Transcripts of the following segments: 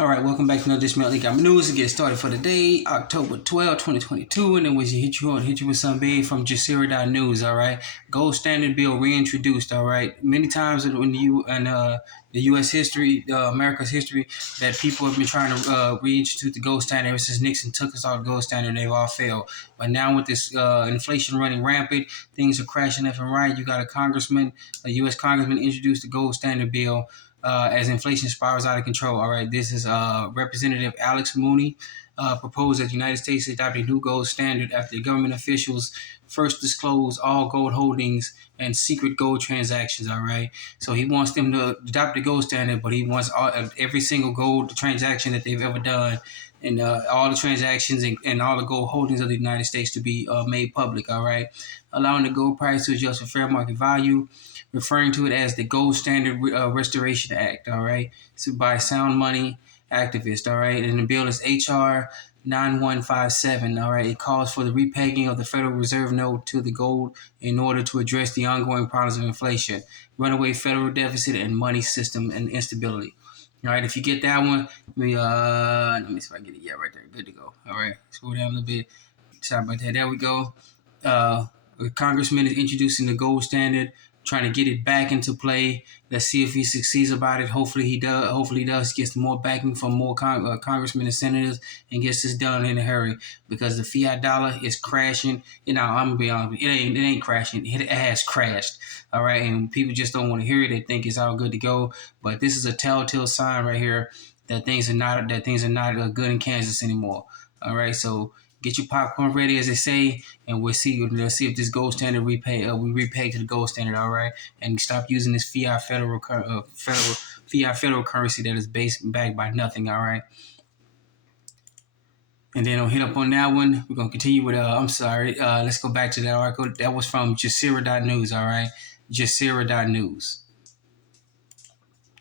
All right, welcome back to another Dismount League. I'm news to get started for the day, October 12, 2022, and then we hit you with some big from Jasira.news. All right, gold standard bill reintroduced. All right, many times when you and the U.S. history, America's history, that people have been trying to reintroduce the gold standard ever since Nixon took us off the gold standard. They've all failed. But now with this inflation running rampant, things are crashing left and right. You got a U.S. congressman, introduced the gold standard bill. As inflation spirals out of control. All right, this is Representative Alex Mooney proposed that the United States adopt a new gold standard after the government officials first disclosed all gold holdings and secret gold transactions. All right, so he wants them to adopt the gold standard, but he wants every single gold transaction that they've ever done and all the transactions and all the gold holdings of the United States to be made public. All right, allowing the gold price to adjust for fair market value, referring to it as the Gold Standard Restoration Act. All right, so by Sound Money activists. All right, and the bill is HR 9157. All right, it calls for the repegging of the Federal Reserve note to the gold in order to address the ongoing problems of inflation, runaway federal deficit, and money system and instability. All right, if you get that one, let me see if I get it. Yeah, right there. Good to go. All right, scroll down a little bit. Sorry about that. There we go. The congressman is introducing the gold standard, trying to get it back into play. Let's see if he succeeds about it. Hopefully he does. Hopefully he does. Gets more backing from more congressmen and senators and gets this done in a hurry because the fiat dollar is crashing. You know, I'm gonna be honest. It ain't crashing. It has crashed. All right, and people just don't want to hear it. They think it's all good to go, but this is a telltale sign right here that things are not good in Kansas anymore. All right, so get your popcorn ready, as they say, and let's see if this gold standard we repay to the gold standard, all right, and stop using this fiat federal currency that is backed by nothing, all right. And then I'll hit up on that one. We're gonna continue with let's go back to that article. That was from Jasira.news, all right, Jasira.news.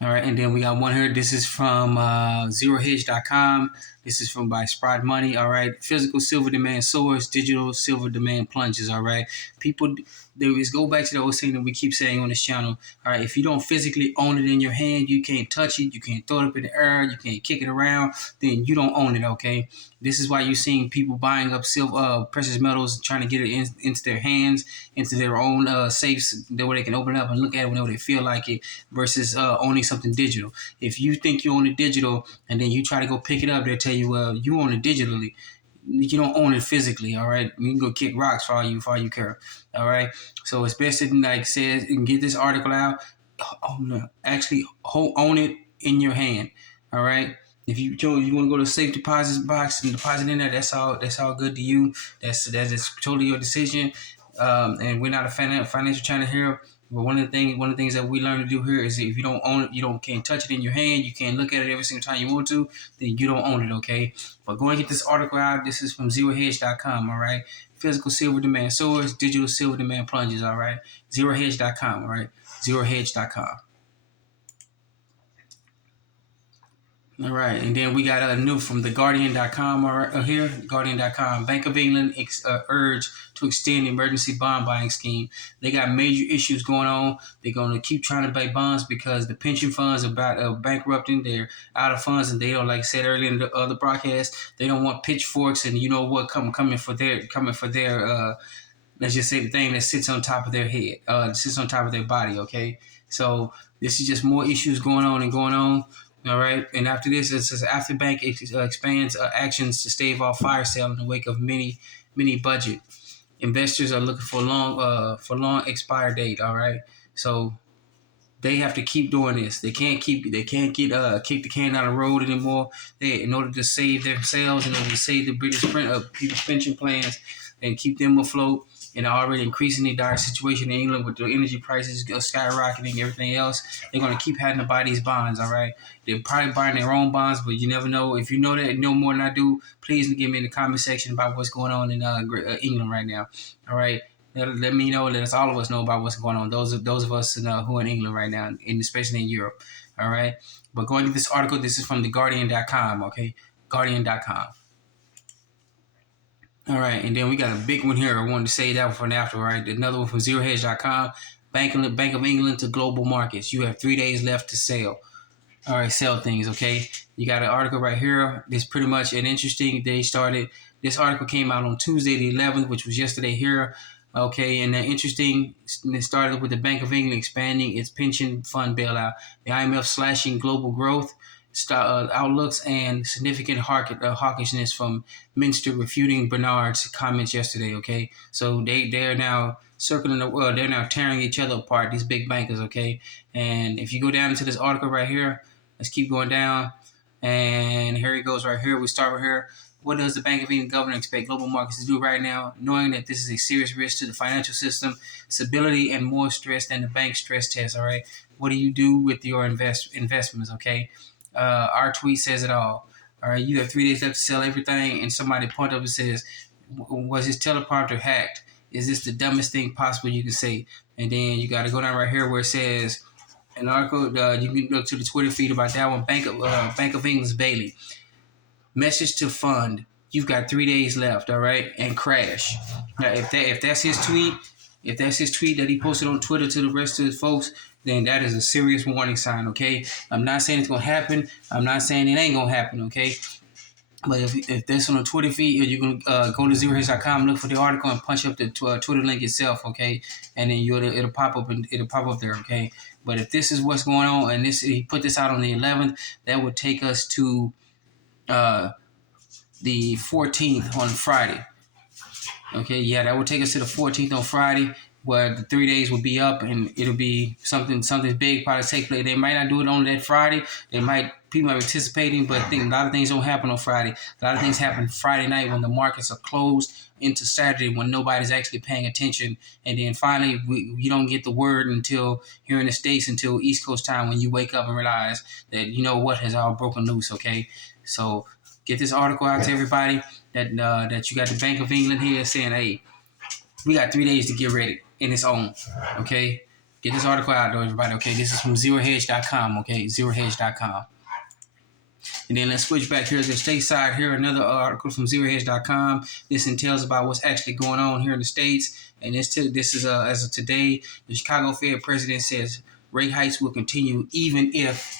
All right, and then we got one here. This is from ZeroHedge.com. This is from by Sprott Money. All right, physical silver demand soars, digital silver demand plunges. All right, people, let's go back to the old saying that we keep saying on this channel. All right, if you don't physically own it in your hand, you can't touch it, you can't throw it up in the air, you can't kick it around, then you don't own it. Okay, this is why you're seeing people buying up silver, precious metals, trying to get it into their hands, into their own safes, where they can open it up and look at it whenever they feel like it, versus owning something digital. If you think you own it digital and then you try to go pick it up, they'll tell you, well, you own it digitally. You don't own it physically, all right? You can go kick rocks for all you care, all right? So it's best to, like says, you can get this article out, actually own it in your hand, all right? If you want to go to the safe deposit box and deposit in there, that's all good to you. That is totally your decision. And we're not a financial channel here. But one of the things that we learn to do here is if you don't own it, can't touch it in your hand, you can't look at it every single time you want to, then you don't own it, okay? But go and get this article out. This is from ZeroHedge.com, all right? Physical silver demand soars, digital silver demand plunges, all right? ZeroHedge.com, all right? ZeroHedge.com. All right, and then we got a new from the Guardian.com here. Guardian.com. Bank of England urged to extend the emergency bond buying scheme. They got major issues going on. They're going to keep trying to buy bonds because the pension funds are about bankrupting. They're out of funds, and they don't, like I said earlier in the other broadcast, they don't want pitchforks and you know what coming for their let's just say the thing that sits on top of their head, sits on top of their body. Okay, so this is just more issues going on. All right, and after this, it says after bank expands actions to stave off fire sale in the wake of mini budget. Investors are looking for long expire date. All right, so they have to keep doing this. They can't kick the can down the road anymore. In order to save themselves, in order to save the British people's pension plans and keep them afloat in an already increasingly dire situation in England with the energy prices skyrocketing and everything else, they're going to keep having to buy these bonds, all right? They're probably buying their own bonds, but you never know. If you know that and know more than I do, please give me in the comment section about what's going on in England right now, all right? Let me know. Let us all of us know about what's going on. Those of us who are in England right now, and especially in Europe, all right? But going to this article, this is from the Guardian.com, okay? Guardian.com. All right, and then we got a big one here. I wanted to say that one for after, all right? Another one from ZeroHedge.com. Bank of England to global markets. You have 3 days left to sell. All right, sell things. Okay, you got an article right here. This pretty much an interesting. They started. This article came out on Tuesday the 11th, which was yesterday here. Okay, and interesting. It started with the Bank of England expanding its pension fund bailout, the IMF slashing global growth outlooks, and significant hawkishness from Minster refuting Bernard's comments yesterday. Okay, so they're now circling the world. They're now tearing each other apart. These big bankers. Okay, and if you go down into this article right here, let's keep going down. And here it goes right here. We start right here. What does the Bank of England governor expect global markets to do right now, knowing that this is a serious risk to the financial system, stability, and more stress than the bank stress test? All right. What do you do with your investments? Okay. Our tweet says it all. All right. You have 3 days left to sell everything, and somebody point up and says, "Was his teleprompter hacked? Is this the dumbest thing possible you can say?" And then you got to go down right here where it says an article. You can look to the Twitter feed about that one. Bank of England's Bailey. Message to fund. You've got 3 days left. All right, and crash. Now, if that's his tweet, that he posted on Twitter to the rest of his folks, then that is a serious warning sign. Okay, I'm not saying it's gonna happen. I'm not saying it ain't gonna happen. Okay. But if that's on a Twitter feed, you can go to zerohits.com, look for the article, and punch up the Twitter link itself, okay? And then it'll pop up and it'll pop up there, okay? But if this is what's going on, and he put this out on the 11th, that would take us to the 14th on Friday. Okay, yeah, that would take us to the 14th on Friday, where the 3 days will be up, and it'll be something big probably take place. They might not do it on that Friday. People are anticipating, but I think a lot of things don't happen on Friday. A lot of things happen Friday night when the markets are closed into Saturday when nobody's actually paying attention, and then finally you don't get the word until here in the States until East Coast time when you wake up and realize that what has all broken loose. Okay, so get this article out to everybody that you got the Bank of England here saying, hey, we got 3 days to get ready in its own. Okay, get this article out to everybody. Okay, this is from zerohedge.com. Okay, zerohedge.com. And then let's switch back here to the stateside. Here, another article from zerohedge.com. This entails about what's actually going on here in the States. And this is as of today, the Chicago Fed president says rate hikes will continue even if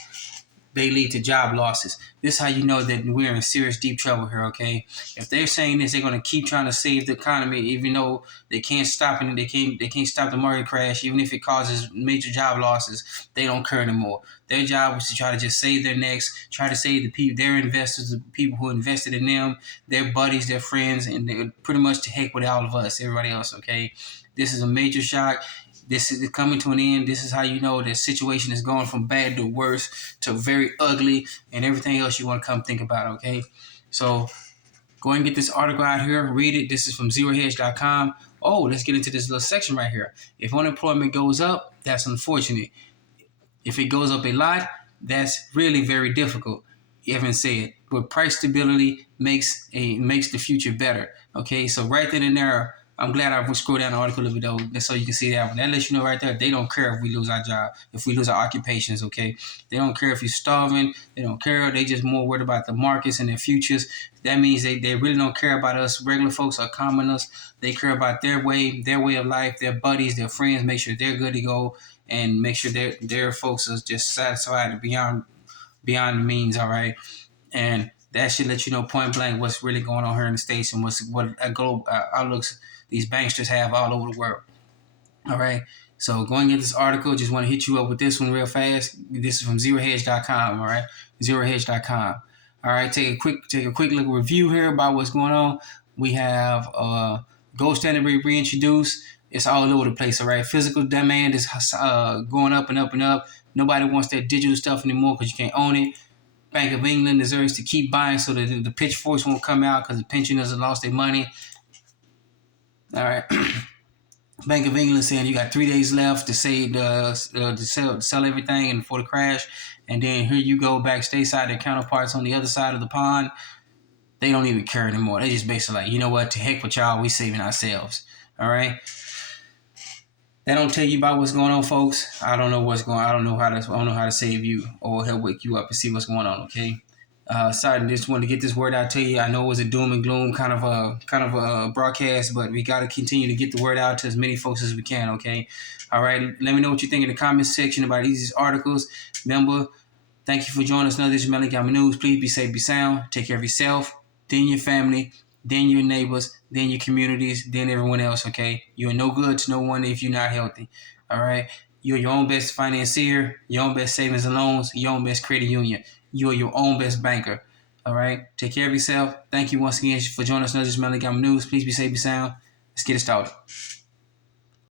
they lead to job losses. This is how you know that we're in serious deep trouble here, okay? If they're saying this, they're going to keep trying to save the economy, even though they can't stop it. They can't stop the market crash, even if it causes major job losses. They don't care anymore. Their job was to try to just save their necks, try to save the people, their investors, the people who invested in them, their buddies, their friends, and they're pretty much to heck with all of us, everybody else, okay? This is a major shock. This is coming to an end. This is how you know the situation is going from bad to worse to very ugly and everything else you want to come think about, okay? So go and get this article out here. Read it. This is from zerohedge.com. Oh, let's get into this little section right here. If unemployment goes up, that's unfortunate. If it goes up a lot, that's really very difficult. Evan said, but price stability makes the future better. Okay, so right then and there, I'm glad I scrolled down the article a little bit though, so you can see that one. That lets you know right there, they don't care if we lose our job, if we lose our occupations, okay? They don't care if you're starving. They don't care. They just more worried about the markets and their futures. That means they really don't care about us regular folks or commoners. They care about their way of life, their buddies, their friends, make sure they're good to go, and make sure their folks are just satisfied beyond the means, all right? And that should let you know point blank what's really going on here in the States and what global outlooks these banksters have all over the world. All right. So going into this article, just want to hit you up with this one real fast. This is from zerohedge.com. All right. Zerohedge.com. All right. Take a quick look review here about what's going on. We have gold standard rate reintroduced. It's all over the place. All right. Physical demand is going up and up and up. Nobody wants that digital stuff anymore because you can't own it. Bank of England deserves to keep buying so that the pitchforks won't come out because the pensioners have lost their money. All right. Bank of England saying you got 3 days left to save to sell everything and for the crash, and then here you go back stateside. Their counterparts on the other side of the pond, they don't even care anymore. They just basically like, you know what, to heck with y'all, we saving ourselves. All right. They don't tell you about what's going on, folks. I don't know what's going on. I don't know how to save you or help wake you up and see what's going on. Okay. Sorry, just wanted to get this word out to you. I know it was a doom and gloom kind of a broadcast, but we got to continue to get the word out to as many folks as we can. Okay, all right. Let me know what you think in the comments section about these articles. Remember, Thank you for joining us. Another Jamel Gamma News. Please be safe, be sound. Take care of yourself, then your family, then your neighbors, then your communities, then everyone else, okay? You're no good to no one if you're not healthy, all right? You're your own best financier, your own best savings and loans, your own best credit union. You're your own best banker, all right? Take care of yourself. Thank you once again for joining us. Another Jamel Gamma News. Please be safe, be sound. Let's get it started.